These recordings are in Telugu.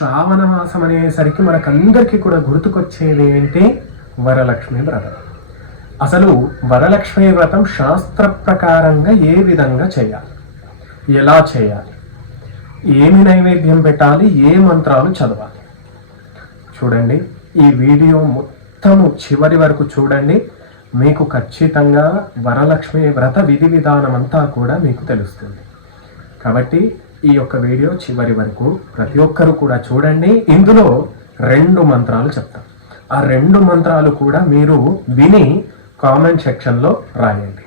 శ్రావణ మాసం అనేసరికి మనకందరికీ కూడా గుర్తుకొచ్చేది ఏంటి? వరలక్ష్మి వ్రతం. అసలు వరలక్ష్మి వ్రతం శాస్త్ర ప్రకారంగా ఏ విధంగా చేయాలి, ఎలా చేయాలి, ఏమి నైవేద్యం పెట్టాలి, ఏ మంత్రాలు చదవాలి? చూడండి, ఈ వీడియో మొత్తము చివరి వరకు చూడండి. మీకు ఖచ్చితంగా వరలక్ష్మి వ్రత విధి విధానం అంతా కూడా మీకు తెలుస్తుంది. కాబట్టి ఈ యొక్క వీడియో చివరి వరకు ప్రతి ఒక్కరు కూడా చూడండి. ఇందులో 2 మంత్రాలు చెప్తాం. ఆ 2 మంత్రాలు కూడా మీరు విని కామెంట్ సెక్షన్లో రాయండి.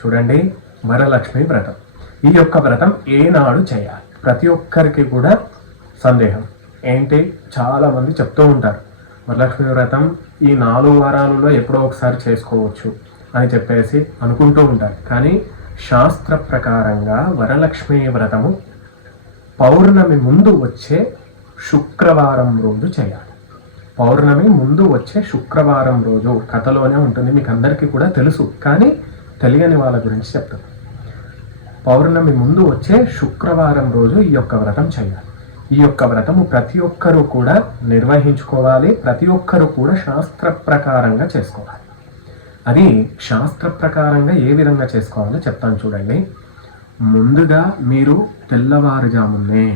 చూడండి, వరలక్ష్మి వ్రతం. ఈ యొక్క వ్రతం ఏనాడు చేయాలి? ప్రతి ఒక్కరికి కూడా సందేహం ఏంటి, చాలామంది చెప్తూ ఉంటారు వరలక్ష్మి వ్రతం ఈ 4 వారాలలో ఎప్పుడో ఒకసారి చేసుకోవచ్చు అని చెప్పేసి అనుకుంటూ ఉంటారు. కానీ శాస్త్ర ప్రకారంగా వరలక్ష్మి వ్రతము పౌర్ణమి ముందు వచ్చే శుక్రవారం రోజు చేయాలి. పౌర్ణమి ముందు వచ్చే శుక్రవారం రోజు కథలోనే ఉంటుంది, మీకు అందరికీ కూడా తెలుసు, కానీ తెలియని వాళ్ళ గురించి చెప్తాను. పౌర్ణమి ముందు వచ్చే శుక్రవారం రోజు ఈ యొక్క వ్రతం చేయాలి. ఈ యొక్క వ్రతము ప్రతి ఒక్కరూ కూడా నిర్వహించుకోవాలి. ప్రతి ఒక్కరూ కూడా శాస్త్ర ప్రకారంగా చేసుకోవాలి. అది శాస్త్ర ప్రకారంగా ఏ విధంగా చేసుకోవాలో చెప్తాను చూడండి. ముందుగా మీరు తెల్లవారుజామునే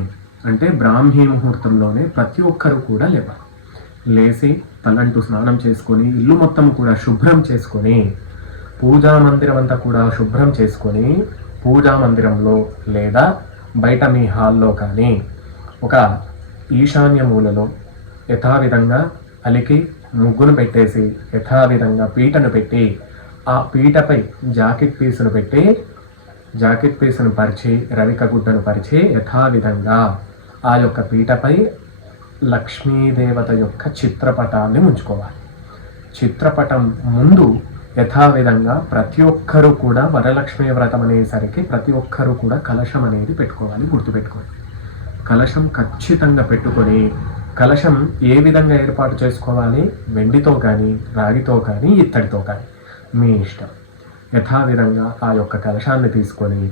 అంటే బ్రాహ్మీ ముహూర్తంలోనే ప్రతి ఒక్కరూ కూడా లేవాలి. లేచి తలంటూ స్నానం చేసుకొని ఇల్లు మొత్తం కూడా శుభ్రం చేసుకొని పూజా మందిరం అంతా కూడా శుభ్రం చేసుకొని పూజా మందిరంలో లేదా బయట మీ హాల్లో కానీ ఒక ఈశాన్య మూలలో యథావిధంగా అలికి ముగ్గును పెట్టేసి యథావిధంగా పీటను పెట్టి ఆ పీటపై జాకెట్ పీసును పరిచి రవిక గుడ్డను పరిచి యథావిధంగా ఆ యొక్క పీటపై లక్ష్మీదేవత యొక్క చిత్రపటాన్ని ఉంచుకోవాలి. చిత్రపటం ముందు యథావిధంగా ప్రతి ఒక్కరూ కూడా వరలక్ష్మి వ్రతం అనేసరికి ప్రతి ఒక్కరూ కూడా కలశం అనేది పెట్టుకోవాలి. గుర్తుపెట్టుకోండి, కలశం ఖచ్చితంగా పెట్టుకొని, కలశం ఏ విధంగా ఏర్పాటు చేసుకోవాలి? వెండితో కానీ రాగితో కానీ ఇత్తడితో కానీ మీ ఇష్టం. యథావిధంగా ఆ యొక్క కలశాన్ని తీసుకొని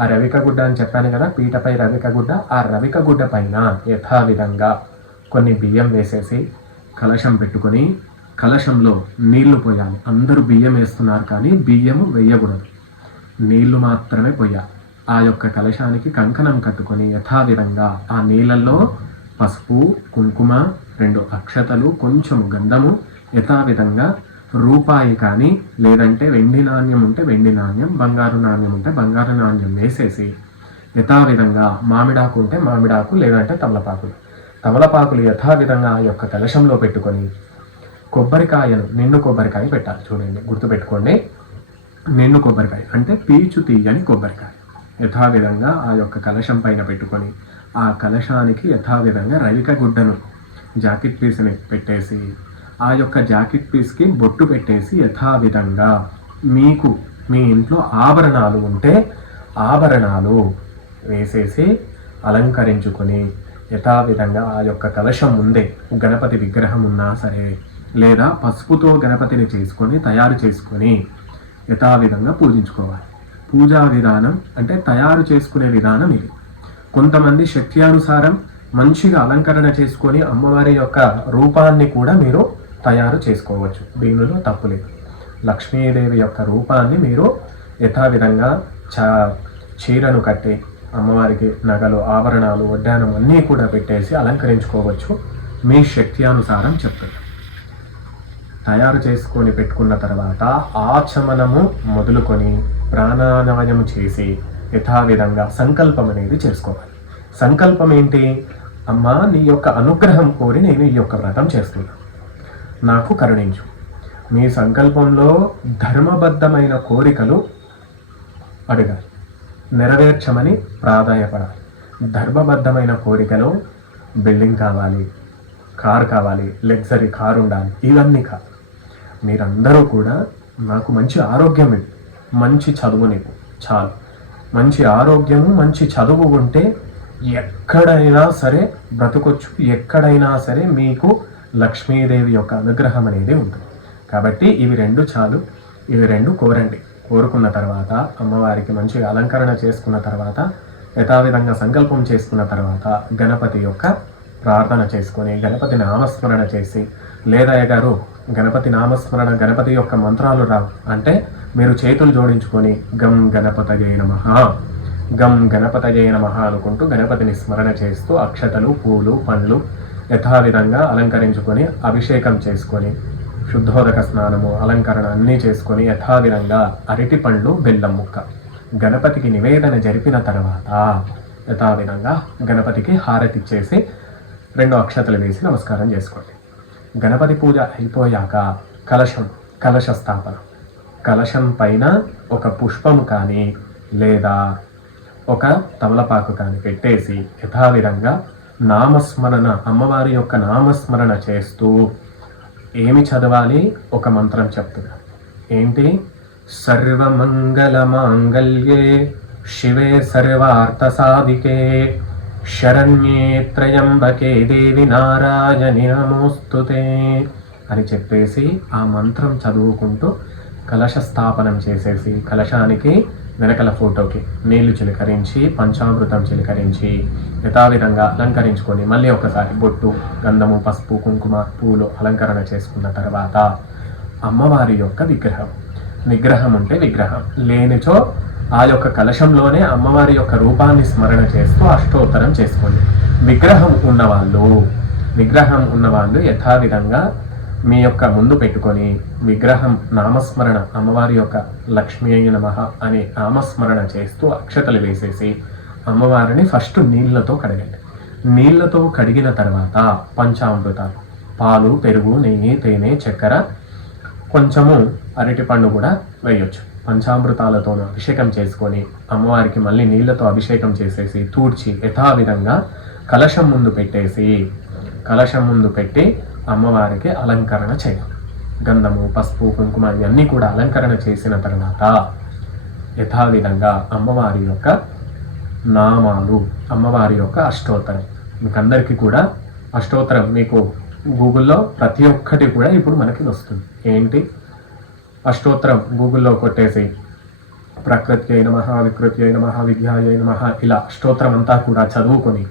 ఆ రవిక గుడ్డ అని చెప్పాను కదా, పీటపై రవిక గుడ్డ, ఆ రవిక గుడ్డ పైన యథావిధంగా కొన్ని బియ్యం వేసేసి కలశం పెట్టుకొని కలశంలో నీళ్లు పోయాలి. అందరూ బియ్యం వేస్తున్నారు కానీ బియ్యము వేయకూడదు, నీళ్లు మాత్రమే పోయాలి. ఆ యొక్క కలశానికి కంకణం కట్టుకొని యథావిధంగా ఆ నీళ్ళల్లో పసుపు, కుంకుమ, 2 అక్షతలు, కొంచెం గంధము, యథావిధంగా రూపాయి కానీ లేదంటే వెండి నాణ్యం ఉంటే వెండి నాణ్యం, బంగారు నాణ్యం ఉంటే బంగారు నాణ్యం వేసేసి యథావిధంగా మామిడాకు ఉంటే మామిడాకు లేదంటే తమలపాకులు యథావిధంగా ఆ యొక్క కలశంలో పెట్టుకొని కొబ్బరికాయను, నిండు కొబ్బరికాయ పెట్టాలి. చూడండి, గుర్తుపెట్టుకోండి, నిండు కొబ్బరికాయ అంటే పీచు తీయని కొబ్బరికాయ యథావిధంగా ఆ యొక్క కలశం పైన పెట్టుకొని ఆ కలశానికి యథావిధంగా రవిక గుడ్డను జాకెట్ పీస్ని పెట్టేసి ఆ యొక్క జాకెట్ పీస్కి బొట్టు పెట్టేసి యథావిధంగా మీకు మీ ఇంట్లో ఆభరణాలు ఉంటే ఆభరణాలు వేసేసి అలంకరించుకొని యథావిధంగా ఆ యొక్క కలశం ముందే గణపతి విగ్రహం ఉన్నా సరే లేదా పసుపుతో గణపతిని తయారు చేసుకొని యథావిధంగా పూజించుకోవాలి. పూజా విధానం అంటే తయారు చేసుకునే విధానం ఇది. కొంతమంది శక్త్యానుసారం మంచిగా అలంకరణ చేసుకొని అమ్మవారి యొక్క రూపాన్ని కూడా మీరు తయారు చేసుకోవచ్చు, దీనిలో తప్పులేదు. లక్ష్మీదేవి యొక్క రూపాన్ని మీరు యథావిధంగా చీరను కట్టి అమ్మవారికి నగలు, ఆభరణాలు, వడ్డానం అన్నీ కూడా పెట్టేసి అలంకరించుకోవచ్చు, మీ శక్త్యానుసారం చెప్తుంది. తయారు చేసుకొని పెట్టుకున్న తర్వాత ఆచమనము మొదలుకొని ప్రాణాయామం చేసి యథావిధంగా సంకల్పం అనేది చేసుకోవాలి. సంకల్పం ఏంటి? అమ్మా, నీ యొక్క అనుగ్రహం కోరి నేను ఈ యొక్క వ్రతం చేస్తున్నాను, నాకు కరుణించు. మీ సంకల్పంలో ధర్మబద్ధమైన కోరికలు అడగాలి, నెరవేర్చమని ప్రాధాయపడాలి. ధర్మబద్ధమైన కోరికలు బిల్డింగ్ కావాలి, కార్ కావాలి, లగ్జరీ కార్ ఉండాలి, ఇవన్నీ కాదు. మీరందరూ కూడా నాకు మంచి ఆరోగ్యం ఇవ్వు, మంచి చదువునివ్వు, చాలు. మంచి ఆరోగ్యము, మంచి చదువు ఉంటే ఎక్కడైనా సరే బ్రతకొచ్చు, ఎక్కడైనా సరే మీకు లక్ష్మీదేవి యొక్క అనుగ్రహం అనేది ఉంటుంది. కాబట్టి ఇవి 2 చాలు, ఇవి 2 కోరండి. కోరుకున్న తర్వాత అమ్మవారికి మంచిగా అలంకరణ చేసుకున్న తర్వాత యథావిధంగా సంకల్పం చేసుకున్న తర్వాత గణపతి యొక్క ప్రార్థన చేసుకొని గణపతి నామస్మరణ చేసి, లేదా గారు గణపతి నామస్మరణ, గణపతి యొక్క మంత్రాలు రావు అంటే మీరు చేతులు జోడించుకొని గం గణపతయే నమః, గం గణపతయే నమః అనుకుంటూ గణపతిని స్మరణ చేస్తూ అక్షతలు, పూలు, పండ్లు యథావిధంగా అలంకరించుకొని అభిషేకం చేసుకొని శుద్ధోదక స్నానము, అలంకరణ అన్నీ చేసుకొని యథావిధంగా అరటి పండ్లు, బెల్లం ముక్క గణపతికి నివేదన జరిపిన తర్వాత యథావిధంగా గణపతికి హారతి ఇచ్చేసి 2 అక్షతలు వేసి నమస్కారం చేసుకోండి. గణపతి పూజ అయిపోయాక కలశ స్థాపన, కలశం పైన ఒక పుష్పం కానీ లేదా ఒక తమలపాకు కానీ పెట్టేసి యథావిధంగా నామస్మరణ, అమ్మవారి యొక్క నామస్మరణ చేస్తూ ఏమి చదవాలి? ఒక మంత్రం చెప్తున్నా. ఏంటి? సర్వమంగళ మాంగళ్యే శివే సర్వార్థ సాధికే శరణ్యే త్రయంబకే దేవి నారాయణి నమోస్తుతే అని చెప్పేసి ఆ మంత్రం చదువుకుంటూ కలశ స్థాపనం చేసేసి కలశానికి వెనకల ఫోటోకి నీళ్లు చిలకరించి పంచామృతం చిలకరించి యథావిధంగా అలంకరించుకొని మళ్ళీ ఒకసారి బొట్టు, గంధము, పసుపు, కుంకుమ, పూలు అలంకరణ చేసుకున్న తర్వాత అమ్మవారి యొక్క విగ్రహం ఉంటే విగ్రహం, లేనిచో ఆ యొక్క కలశంలోనే అమ్మవారి యొక్క రూపాన్ని స్మరణ చేస్తూ అష్టోత్తరం చేసుకోండి. విగ్రహం ఉన్నవాళ్ళు యథావిధంగా మీ యొక్క ముందు పెట్టుకొని విగ్రహం నామస్మరణ, అమ్మవారి యొక్క లక్ష్మీ అయ్య నమః అనే నామస్మరణ చేస్తూ అక్షతలు వేసేసి అమ్మవారిని ఫస్ట్ నీళ్లతో కడగండి. నీళ్లతో కడిగిన తర్వాత పంచామృతాలు, పాలు, పెరుగు, నెయ్యి, తేనె, చక్కెర, కొంచెము అరటిపండు కూడా వేయొచ్చు. పంచామృతాలతో అభిషేకం చేసుకొని అమ్మవారికి మళ్ళీ నీళ్లతో అభిషేకం చేసేసి తూడ్చి యథావిధంగా కలశం ముందు పెట్టి అమ్మవారికి అలంకరణ చేయాలి. గంధము, పసుపు, కుంకుమ ఇవన్నీ కూడా అలంకరణ చేసిన తర్వాత యథావిధంగా అమ్మవారి యొక్క నామాలు, అమ్మవారి యొక్క అష్టోత్తరం, మీకు అందరికీ కూడా అష్టోత్తరం మీకు గూగుల్లో ప్రతి ఒక్కటి కూడా ఇప్పుడు మనకి వస్తుంది. ఏంటి? అష్టోత్తరం గూగుల్లో కొట్టేసి ప్రకృత్యై నమః, వికృత్యై నమః, విద్యాయై నమః ఇలా అష్టోత్తరం అంతా కూడా చదువుకొని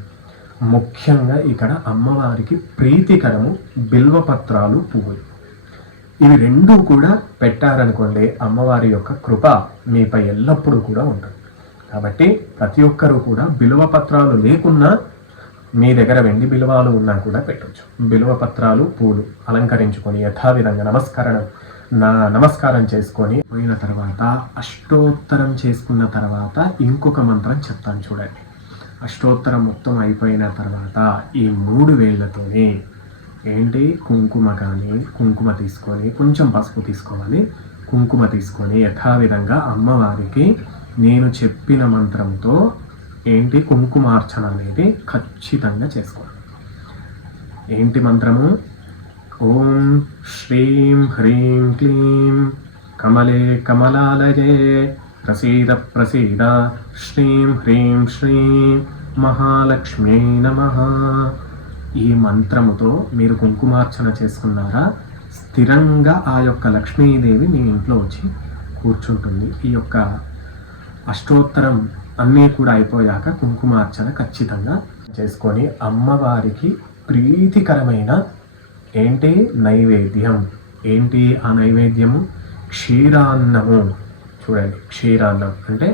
ముఖ్యంగా ఇక్కడ అమ్మవారికి ప్రీతికరము బిల్వపత్రాలు, పువ్వులు ఇవి 2 కూడా పెట్టారనుకోండి అమ్మవారి యొక్క కృప మీపై ఎల్లప్పుడూ కూడా ఉంటుంది. కాబట్టి ప్రతి ఒక్కరూ కూడా బిల్వపత్రాలు లేకున్నా మీ దగ్గర వెండి బిల్వాలు ఉన్నా కూడా పెట్టవచ్చు. బిల్వపత్రాలు, పూలు అలంకరించుకొని యథావిధంగా నమస్కారం చేసుకొని పోయిన తర్వాత అష్టోత్తరం చేసుకున్న తర్వాత ఇంకొక మంత్రం చెప్తాను చూడండి. అష్టోత్తరం మొత్తం అయిపోయిన తర్వాత ఈ 3 వేళ్లతోనే ఏంటి? కుంకుమ తీసుకొని కొంచెం పసుపు తీసుకోవాలి. కుంకుమ తీసుకొని యథావిధంగా అమ్మవారికి నేను చెప్పిన మంత్రంతో ఏంటి కుంకుమార్చన అనేది ఖచ్చితంగా చేసుకోవాలి. ఏంటి మంత్రము? ఓం శ్రీం హ్రీం క్లీం కమలే కమలాలయే ప్రసీద శ్రీం హ్రీం శ్రీం మహాలక్ష్మీ నమః. ఈ మంత్రముతో మీరు కుంకుమార్చన చేసుకున్నారా, స్థిరంగా ఆ యొక్క లక్ష్మీదేవి మీ ఇంట్లో వచ్చి కూర్చుంటుంది. ఈ యొక్క అష్టోత్తరం అన్నీ కూడా అయిపోయాక కుంకుమార్చన ఖచ్చితంగా చేసుకొని అమ్మవారికి ప్రీతికరమైన ఏంటి నైవేద్యం, ఏంటి ఆ నైవేద్యము? క్షీరాన్నము. చూడండి, క్షీరాన్నం అంటే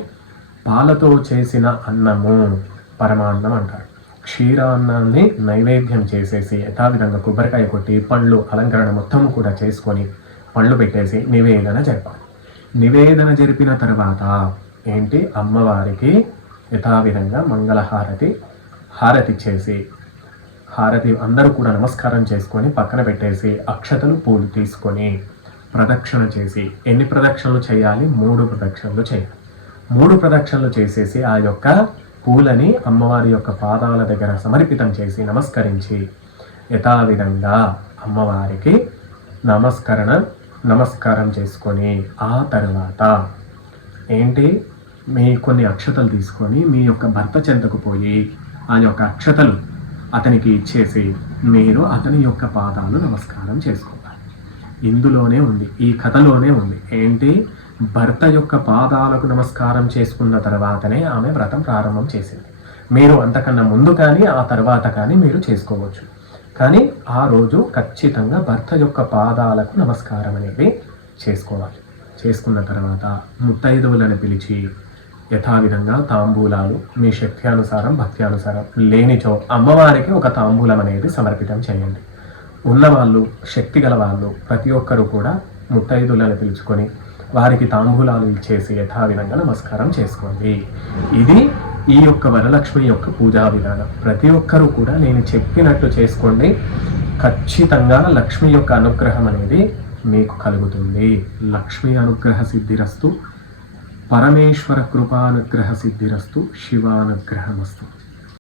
పాలతో చేసిన అన్నము, పరమాన్నం అంటారు. క్షీరాన్నాన్ని నైవేద్యం చేసేసి యథావిధంగా కొబ్బరికాయ కొట్టి పండ్లు అలంకరణ మొత్తం కూడా చేసుకొని పండ్లు పెట్టేసి నివేదన జరపాలి. నివేదన జరిపిన తర్వాత ఏంటి అమ్మవారికి యథావిధంగా మంగళహారతి ఇచ్చేసి హారతి అందరూ కూడా నమస్కారం చేసుకొని పక్కన పెట్టేసి అక్షతలు, పూలు తీసుకొని ప్రదక్షిణ చేసి, ఎన్ని ప్రదక్షిణలు చేయాలి? 3 ప్రదక్షిణలు చేయాలి. 3 ప్రదక్షిణలు చేసేసి ఆ యొక్క పూలని అమ్మవారి యొక్క పాదాల దగ్గర సమర్పితం చేసి నమస్కరించి యథావిధంగా అమ్మవారికి నమస్కారం చేసుకొని ఆ తర్వాత ఏంటి మీ కొన్ని అక్షతలు తీసుకొని మీ యొక్క భర్త చెంతకు పోయి ఆ యొక్క అక్షతలు అతనికి ఇచ్చేసి మీరు అతని యొక్క పాదాలు నమస్కారం చేసుకోవాలి. ఇందులోనే ఉంది, ఈ కథలోనే ఉంది. ఏంటి? భర్త యొక్క పాదాలకు నమస్కారం చేసుకున్న తర్వాతనే ఆమె వ్రతం ప్రారంభం చేసింది. మీరు అంతకన్నా ముందు కానీ ఆ తర్వాత కానీ మీరు చేసుకోవచ్చు. కానీ ఆ రోజు ఖచ్చితంగా భర్త యొక్క పాదాలకు నమస్కారం అనేది చేసుకోవాలి. చేసుకున్న తర్వాత ముత్తైదువులను పిలిచి యథావిధంగా తాంబూలాలు మీ శక్తి అనుసారం, భక్తి అనుసారం, లేనిచో అమ్మవారికి ఒక తాంబూలం అనేది సమర్పితం చేయండి. ఉన్నవాళ్ళు, శక్తి గల వాళ్ళు ప్రతి ఒక్కరూ కూడా ముత్తైదువులను పిలుచుకొని వారికి తాంబూలాలు ఇచ్చేసి యథావిధంగా నమస్కారం చేసుకోండి. ఇది ఈ యొక్క వరలక్ష్మి యొక్క పూజా విధానం. ప్రతి ఒక్కరూ కూడా నేను చెప్పినట్టు చేసుకోండి. ఖచ్చితంగా లక్ష్మి యొక్క అనుగ్రహం అనేది మీకు కలుగుతుంది. లక్ష్మీ అనుగ్రహ సిద్ధిరస్తు, పరమేశ్వర కృపానుగ్రహ సిద్ధిరస్తు, శివానుగ్రహమస్తు.